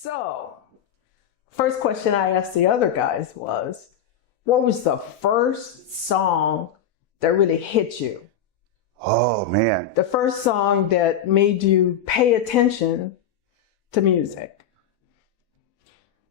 So, first question I asked the other guys was, what was the first song that really hit you? Oh, man. The first song that made you pay attention to music?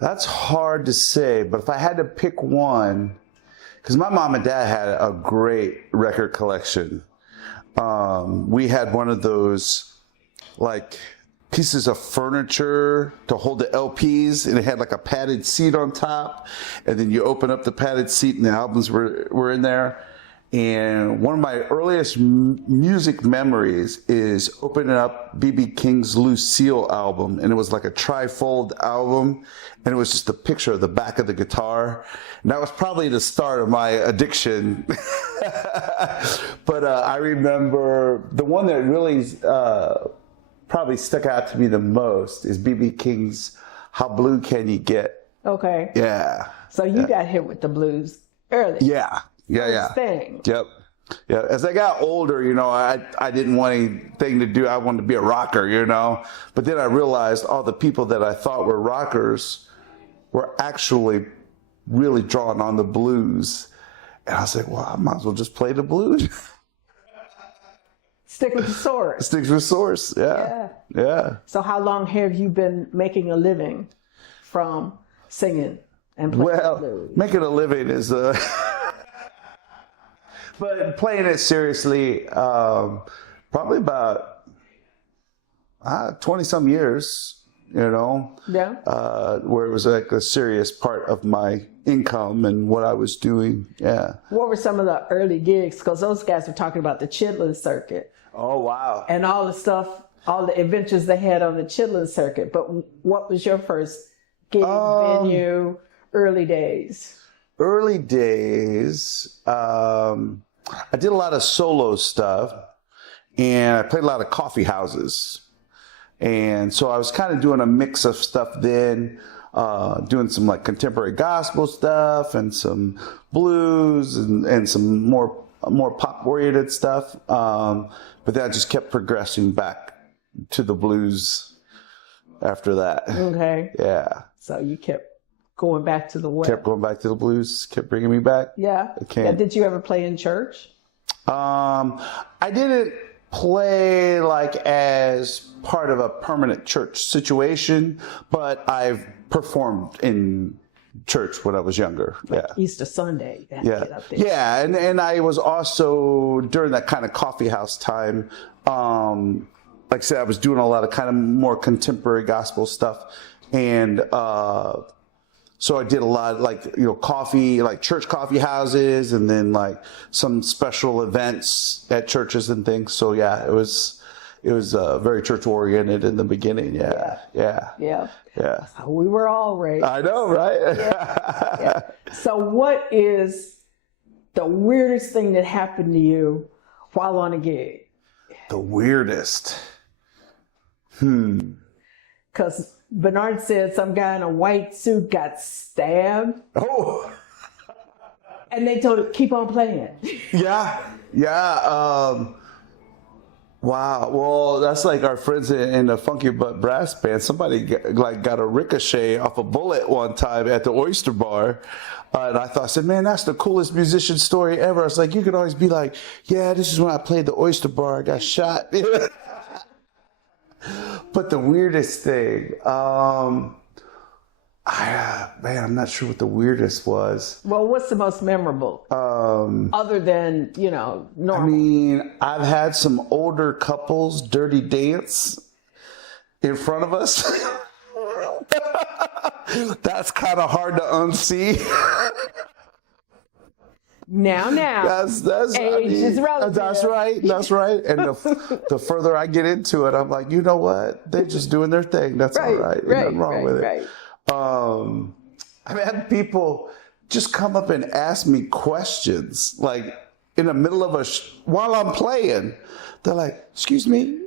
That's hard to say, but if I had to pick one, because my mom and dad had a great record collection. We had one of those, like, pieces of furniture to hold the LPs, and it had like a padded seat on top, and then you open up the padded seat and the albums were in there. And one of my earliest music memories is opening up B.B. King's Lucille album, and it was like a trifold album, and it was just a picture of the back of the guitar. And that was probably the start of my addiction. But I remember the one that really probably stuck out to me the most is B.B. King's How Blue Can You Get? Okay. Yeah. So you got hit with the blues early. Yeah. Thing. Yep. Yeah. As I got older, I didn't want anything to do. I wanted to be a rocker, But then I realized all the people that I thought were rockers were actually really drawn on the blues. And I was like, well, I might as well just play the blues. Stick with the source. Sticks with source. Yeah. So how long have you been making a living from singing and playing the blues? Making a living is but playing it seriously, probably about 20-some years, Yeah. where it was like a serious part of my income and what I was doing. Yeah. What were some of the early gigs? Because those guys were talking about the Chitlin circuit. Oh, wow. And all the stuff, all the adventures they had on the Chitlin circuit. But what was your first gig, venue, early days? Early days, I did a lot of solo stuff, and I played a lot of coffee houses. And so I was kind of doing a mix of stuff then, doing some like contemporary gospel stuff and some blues and some more pop-oriented stuff. But then I just kept progressing back to the blues after that. Okay. Yeah. So you kept going back to the what? Kept going back to the blues, kept bringing me back. Yeah. Did you ever play in church? I didn't play like as part of a permanent church situation, but I've performed in church when I was younger. Like Easter Sunday. Yeah. And I was also during that kind of coffee house time, like I said, I was doing a lot of kind of more contemporary gospel stuff. And, so I did a lot like, coffee, like church coffee houses, and then like some special events at churches and things. So yeah, it was very church oriented in the beginning. Yeah. We were all raised. I know, right? Yeah. So what is the weirdest thing that happened to you while on a gig? The weirdest. Because Bernard said some guy in a white suit got stabbed. Oh. And they told him, keep on playing. Yeah. Wow. Well, that's like our friends in the Funky Butt Brass Band. Somebody got a ricochet off a bullet one time at the Oyster Bar. And I said, man, that's the coolest musician story ever. I was like, you could always be like, yeah, this is when I played the Oyster Bar. I got shot. But the weirdest thing, I'm not sure what the weirdest was. Well, what's the most memorable? Other than, normal. I mean, I've had some older couples dirty dance in front of us. That's kind of hard to unsee. Now, that's age is relative. That's right. And the further I get into it, I'm like, you know what? They're just doing their thing. That's all right. Nothing wrong with it. I've had people just come up and ask me questions, like in the middle of while I'm playing. They're like, excuse me.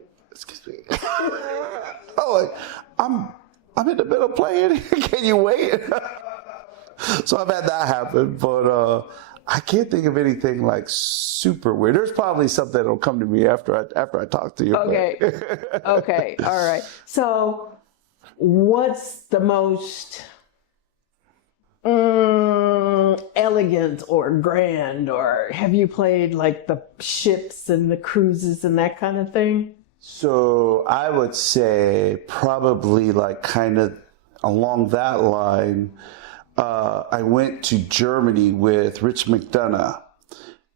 Oh, I'm in the middle of playing. Can you wait? So I've had that happen, but I can't think of anything like super weird. There's probably something that'll come to me after I talk to you. Okay. Okay. All right. So What's the most elegant or grand, or have you played like the ships and the cruises and that kind of thing? So I would say probably like kind of along that line. I went to Germany with Rich McDonough,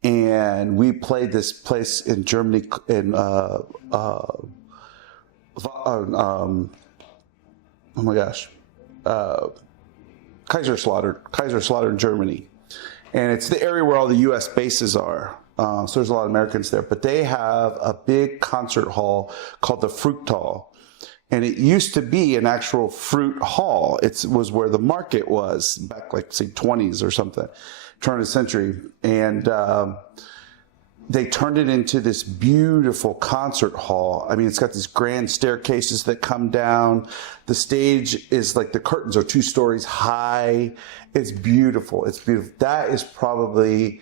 and we played this place in Germany in oh my gosh, Kaiserslautern, Germany, and it's the area where all the U.S. bases are. So there's a lot of Americans there, but they have a big concert hall called the Fruchthal. And it used to be an actual fruit hall. It was where the market was back like, say, 20s or something, turn of the century. And they turned it into this beautiful concert hall. I mean, it's got these grand staircases that come down. The stage is like the curtains are 2 stories high. It's beautiful. It's beautiful. That is probably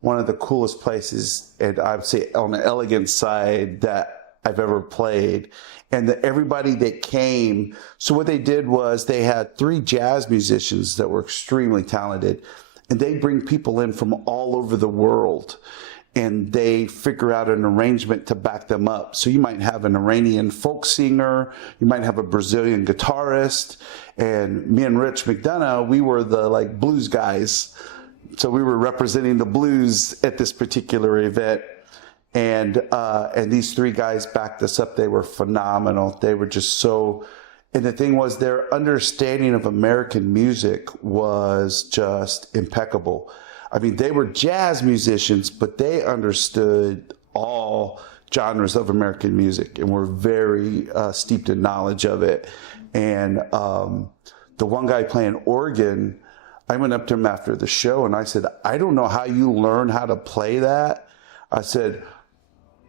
one of the coolest places, and I would say on the elegant side, that I've ever played. And everybody that came, so what they did was they had 3 jazz musicians that were extremely talented, and they bring people in from all over the world, and they figure out an arrangement to back them up. So you might have an Iranian folk singer, you might have a Brazilian guitarist, and me and Rich McDonough, we were the like blues guys. So we were representing the blues at this particular event. And these 3 guys backed us up. They were phenomenal. They were just so, and the thing was their understanding of American music was just impeccable. I mean, they were jazz musicians, but they understood all genres of American music and were very steeped in knowledge of it. And the one guy playing organ, I went up to him after the show and I said, I don't know how you learn how to play that. I said,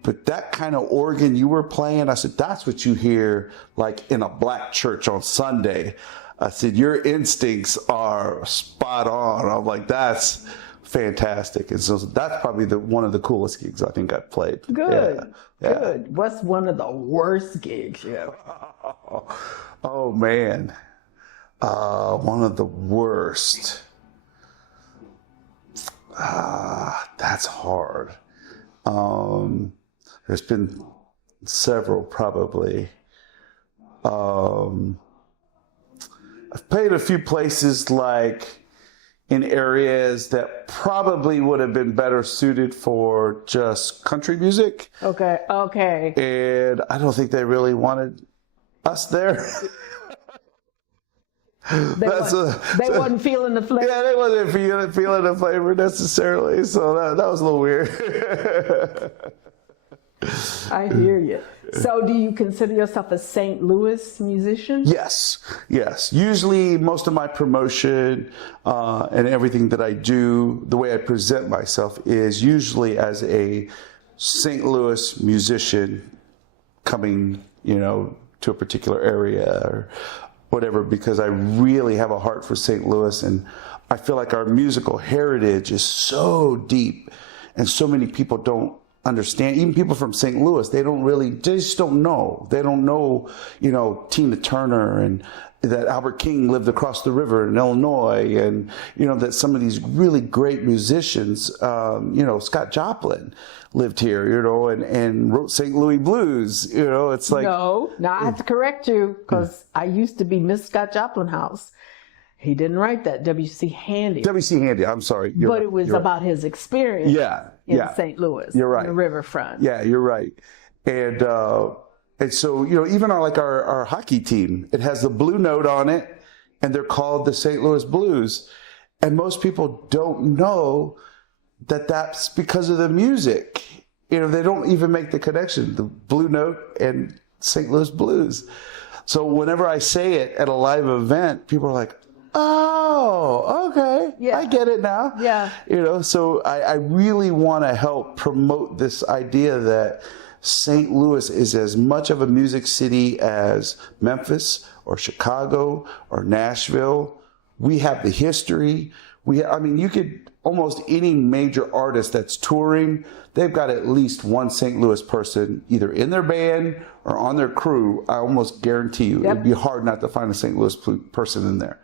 but that kind of organ you were playing, I said, that's what you hear like in a black church on Sunday. I said, your instincts are spot on. I'm like, that's fantastic. And so that's probably one of the coolest gigs I think I've played. Good, yeah. good. What's one of the worst gigs you ever? Oh man. One of the worst. That's hard. There's been several probably. I've played a few places like in areas that probably would have been better suited for just country music. Okay. And I don't think they really wanted us there. They wasn't feeling the flavor. Yeah, they wasn't feeling the flavor necessarily. So that was a little weird. I hear you. So do you consider yourself a St. Louis musician? Yes. Usually most of my promotion and everything that I do, the way I present myself is usually as a St. Louis musician coming, to a particular area or whatever, because I really have a heart for St. Louis, and I feel like our musical heritage is so deep and so many people don't understand. Even people from St. Louis, they just don't know. They don't know, Tina Turner and that Albert King lived across the river in Illinois, and, that some of these really great musicians, Scott Joplin lived here, and wrote St. Louis blues, it's like. No, now I have to correct you because I used to be Miss Scott Joplin House. He didn't write that. W.C. Handy. W.C. Handy, I'm sorry. But it was about his experience in St. Louis. You're right. On the riverfront. Yeah, you're right. And so, even our hockey team, it has the blue note on it, and they're called the St. Louis Blues. And most people don't know that that's because of the music. They don't even make the connection, the blue note and St. Louis Blues. So whenever I say it at a live event, people are like, oh, okay. Yeah. I get it now. Yeah. So I really want to help promote this idea that St. Louis is as much of a music city as Memphis or Chicago or Nashville. We have the history. You could almost any major artist that's touring, they've got at least one St. Louis person either in their band or on their crew. I almost guarantee you, it'd be hard not to find a St. Louis person in there.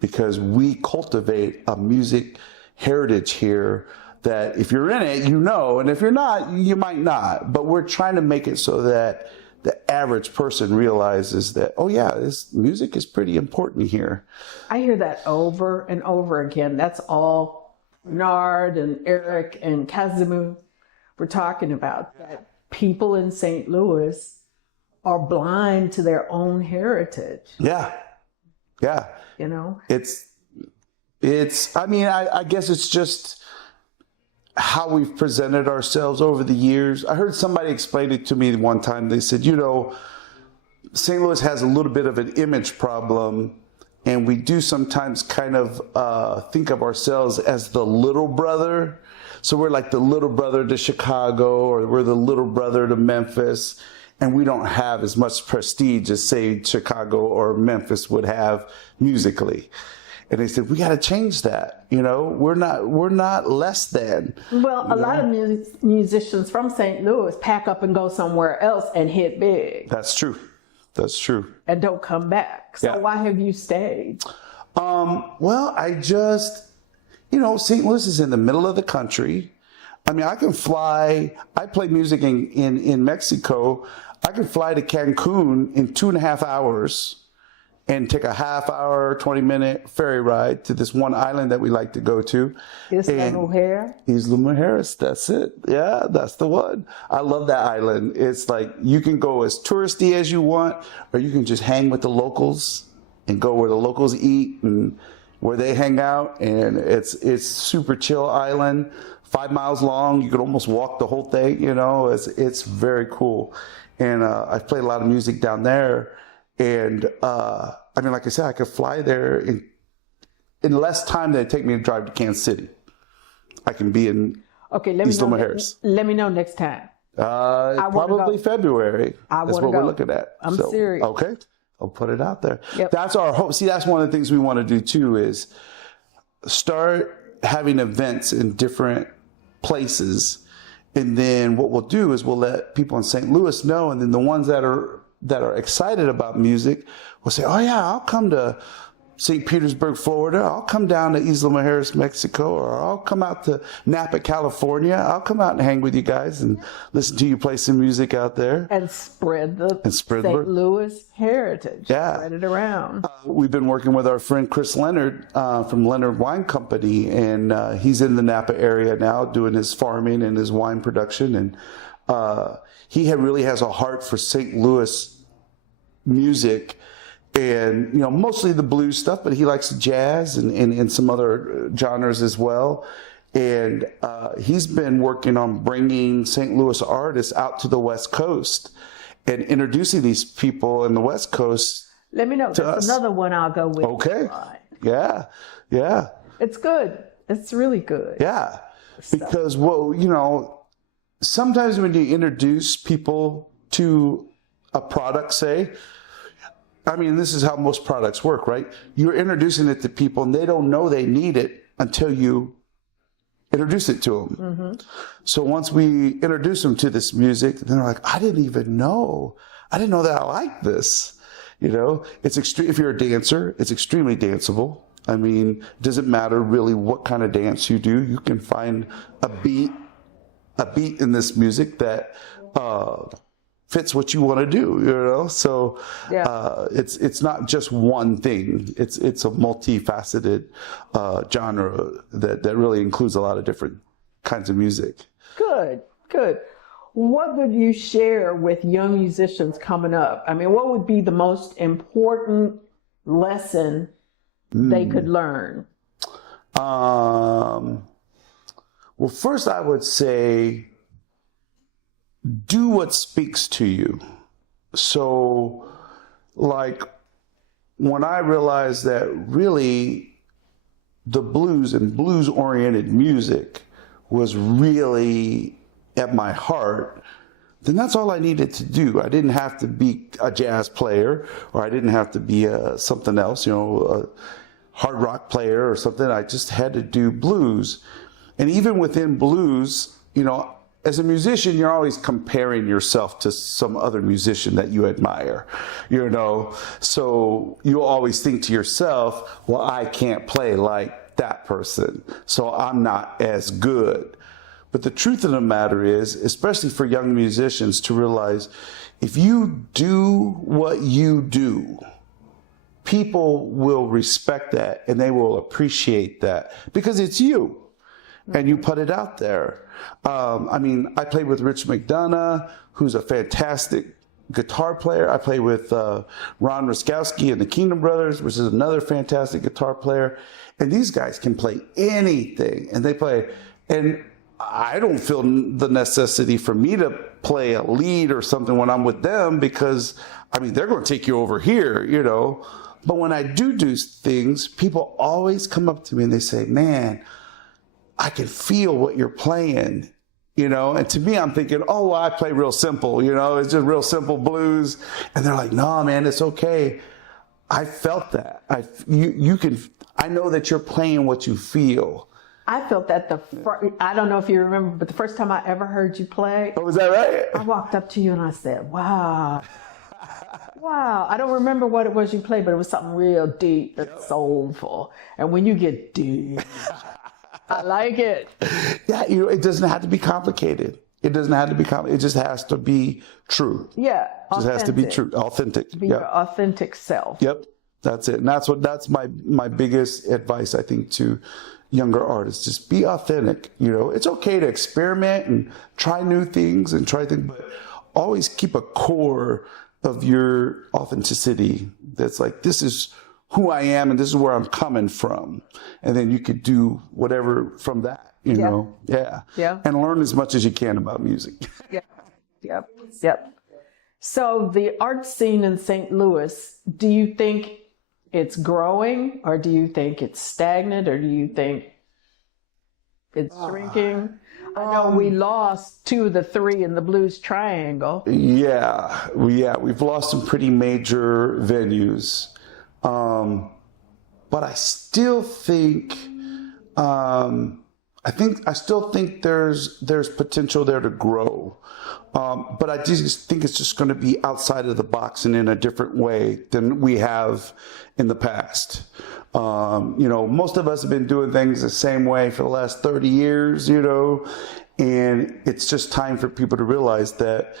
Because we cultivate a music heritage here that if you're in it, you know, and if you're not, you might not. But we're trying to make it so that the average person realizes that, oh yeah, this music is pretty important here. I hear that over and over again. That's all Bernard and Eric and Kazimu were talking about, that people in St. Louis are blind to their own heritage. Yeah. You know, I mean, I guess it's just how we've presented ourselves over the years. I heard somebody explain it to me one time. They said, you know, St. Louis has a little bit of an image problem, and we do sometimes kind of think of ourselves as the little brother. So we're like the little brother to Chicago, or we're the little brother to Memphis, and we don't have as much prestige as, say, Chicago or Memphis would have musically. And they said, we got to change that. You know, we're not less than. Well, a lot of musicians from St. Louis pack up and go somewhere else and hit big. That's true. And don't come back. So why have you stayed? Well, I just, you know, St. Louis is in the middle of the country. I mean, I can fly. I play music in Mexico. I can fly to Cancun in 2.5 hours and take a half-hour, 20-minute ferry ride to this one island that we like to go to. Isla Mujeres, that's it. Yeah, that's the one. I love that island. It's like you can go as touristy as you want, or you can just hang with the locals and go where the locals eat and where they hang out. And it's super chill island, 5 miles long. You could almost walk the whole thing, you know. It's very cool. And I've played a lot of music down there. And I mean, like I said, I could fly there in less time than it take me to drive to Kansas City. I can be in Isla Mujeres. Let me know next time. Probably February. That's what we're looking at. I'm serious. Okay, I'll put it out there. That's our hope. See, that's one of the things we want to do too, is start having events in different places. And then what we'll do is we'll let people in St. Louis know, and then the ones that are excited about music will say, oh yeah, I'll come to St. Petersburg, Florida. I'll come down to Isla Mujeres, Mexico, or I'll come out to Napa, California. I'll come out and hang with you guys and listen to you play some music out there. And spread the St. Louis heritage. Yeah. Spread it around. We've been working with our friend Chris Leonard from Leonard Wine Company, and he's in the Napa area now doing his farming and his wine production. And he really has a heart for St. Louis music, and you know, mostly the blues stuff, but he likes jazz and some other genres as well. And he's been working on bringing St. Louis artists out to the West Coast and introducing these people in the West Coast. Let me know. That's another one I'll go with. Okay. Yeah. It's good. It's really good. Yeah. Because, well, you know, sometimes when you introduce people to a product, say, I mean, this is how most products work, right? You're introducing it to people and they don't know they need it until you introduce it to them. Mm-hmm. So once we introduce them to this music, then they're like, I didn't know that I like this. You know, it's extreme. If you're a dancer, it's extremely danceable. I mean, it doesn't matter really what kind of dance you do. You can find a beat in this music that, fits what you want to do, you know? So, it's not just one thing. It's a multifaceted, genre that really includes a lot of different kinds of music. Good. What would you share with young musicians coming up? I mean, what would be the most important lesson they could learn? Well, first I would say, do what speaks to you. So, like, when I realized that really the blues and blues-oriented music was really at my heart, then that's all I needed to do. I didn't have to be a jazz player, or I didn't have to be something else, you know. hard rock player or something. I just had to do blues. And even within blues, you know, as a musician, you're always comparing yourself to some other musician that you admire, you know. So you always think to yourself, well, I can't play like that person, so I'm not as good. But the truth of the matter is, especially for young musicians, to realize if you do what you do, people will respect that and they will appreciate that because it's you and you put it out there. I mean, I played with Rich McDonough, who's a fantastic guitar player. I played with Ron Ruskowski and the Kingdom Brothers, which is another fantastic guitar player. And these guys can play anything, and they play. And I don't feel the necessity for me to play a lead or something when I'm with them because, I mean, they're going to take you over here, you know. But when I do things, people always come up to me and they say, man, I can feel what you're playing, you know. And to me, I'm thinking, oh, well, I play real simple, you know, it's just real simple blues. And they're like, no, man, it's okay. I felt that. I know that you're playing what you feel. I felt that I don't know if you remember, but the first time I ever heard you play. Oh, was that right? I walked up to you and I said, wow. Wow. I don't remember what it was you played, but it was something real deep and soulful. And when you get deep, I like it. Yeah, you know, it doesn't have to be complicated. It doesn't have to be complicated. It just has to be true. Yeah. It just has to be true. Authentic. Be your authentic self. Yep. That's it. And that's my biggest advice, I think, to younger artists. Just be authentic. You know, it's okay to experiment and try new things but always keep a core of your authenticity that's like, this is who I am and this is where I'm coming from. And then you could do whatever from that, you know? Yeah. Yeah. And learn as much as you can about music. Yep. So the art scene in St. Louis, do you think it's growing, or do you think it's stagnant, or do you think it's shrinking? I know we lost 2 of the 3 in the Blues Triangle. Yeah, we've lost some pretty major venues. But I still think, I still think there's potential there to grow. But I just think it's just going to be outside of the box and in a different way than we have in the past. You know, most of us have been doing things the same way for the last 30 years, you know, and it's just time for people to realize that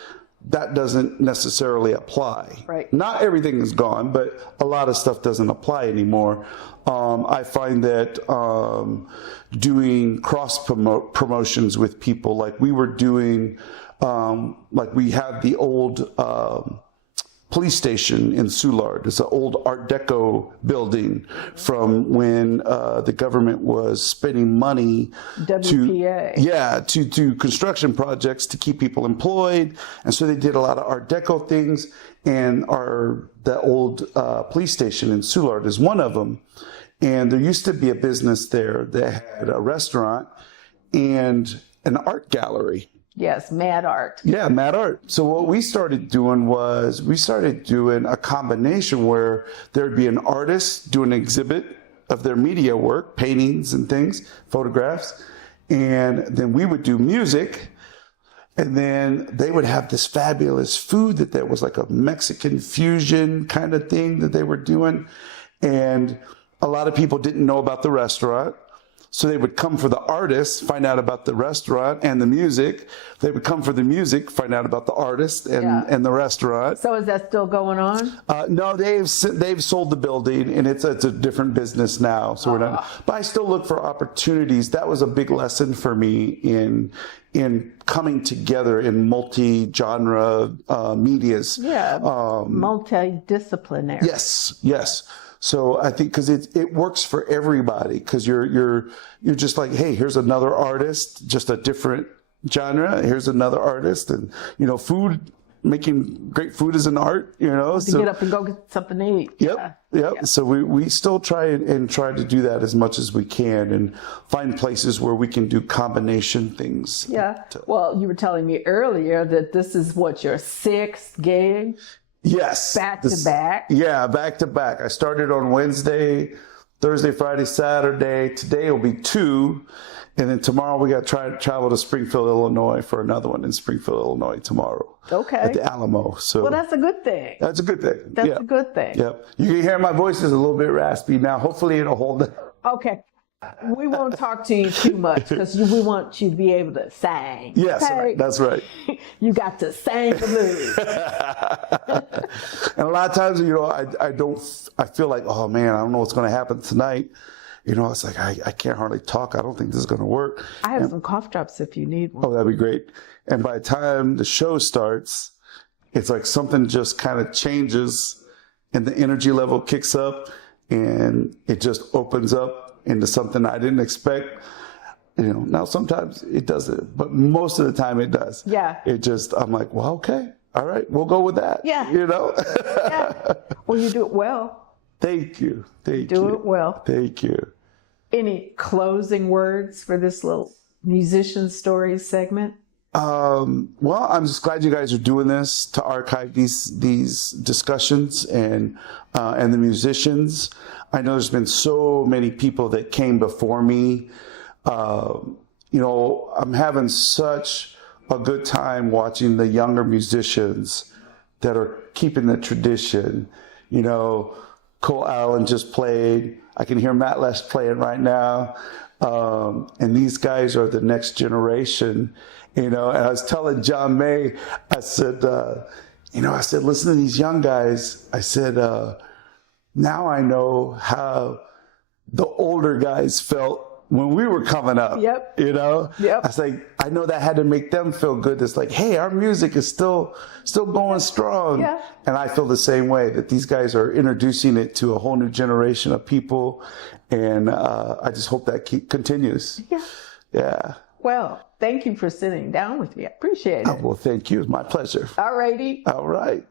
that doesn't necessarily apply. Right. Not everything is gone, but a lot of stuff doesn't apply anymore. I find that doing cross promotions with people, like we were doing, like we have the old police station in Soulard. It's an old Art Deco building from when the government was spending money to construction projects to keep people employed. And so they did a lot of Art Deco things, and the old police station in Soulard is one of them. And there used to be a business there that had a restaurant and an art gallery. Yes, Mad Art. Yeah, Mad Art. So what we started doing was we started doing a combination where there'd be an artist do an exhibit of their media work, paintings and things, photographs, and then we would do music, and then they would have this fabulous food that was like a Mexican fusion kind of thing that they were doing, and a lot of people didn't know about the restaurant. So they would come for the artists, find out about the restaurant and the music. They would come for the music, find out about the artist and the restaurant. So is that still going on? No, they've sold the building, and it's a different business now. So we're not. But I still look for opportunities. That was a big lesson for me in coming together in multi-genre medias. Yeah, multidisciplinary. Yes. So I think because it works for everybody, because you're just like, hey, here's another artist, just a different genre. Here's another artist, and you know, making great food is an art. You know, to get up and go get something to eat. Yep. So we still try to do that as much as we can, and find places where we can do combination things. Yeah. Well, you were telling me earlier that this is what, your 6th gig? Yes. Back to back? Yeah, back to back. I started on Wednesday, Thursday, Friday, Saturday. Today will be 2. And then tomorrow we got to try to travel to Springfield, Illinois for another one in Springfield, Illinois tomorrow. Okay. At the Alamo. So Well, that's a good thing. that's a good thing. That's Yeah. a good thing. Yep. You can hear my voice is a little bit raspy now. Hopefully it'll hold up. Okay. We won't talk to you too much because we want you to be able to sing. Yes, okay? right. That's right. You got to sing the blues. And a lot of times, I feel like, oh man, I don't know what's going to happen tonight. It's like, I can't hardly talk. I don't think this is going to work. I have some cough drops if you need one. Oh, that'd be great. And by the time the show starts, it's like something just kind of changes and the energy level kicks up and it just opens up into something I didn't expect. Now sometimes it doesn't, but most of the time it does. Yeah. I'm like, well, okay. All right. We'll go with that. Yeah. Yeah. Well, you do it well. Thank you. Thank you. Do it well. Thank you. Any closing words for this little musician stories segment? Well, I'm just glad you guys are doing this to archive these discussions and the musicians. I know there's been so many people that came before me. I'm having such a good time watching the younger musicians that are keeping the tradition. Cole Allen just played. I can hear Matt Les playing right now. And these guys are the next generation, and I was telling John May, I said, listen to these young guys. I said, now I know how the older guys felt when we were coming up. Yep. Yep. Yep. I was like, I know that had to make them feel good. It's like, hey, our music is still going strong. Yeah. And I feel the same way, that these guys are introducing it to a whole new generation of people. And I just hope that continues. Yeah. Yeah. Well, thank you for sitting down with me. I appreciate it. Well, thank you. It's my pleasure. All righty. All right.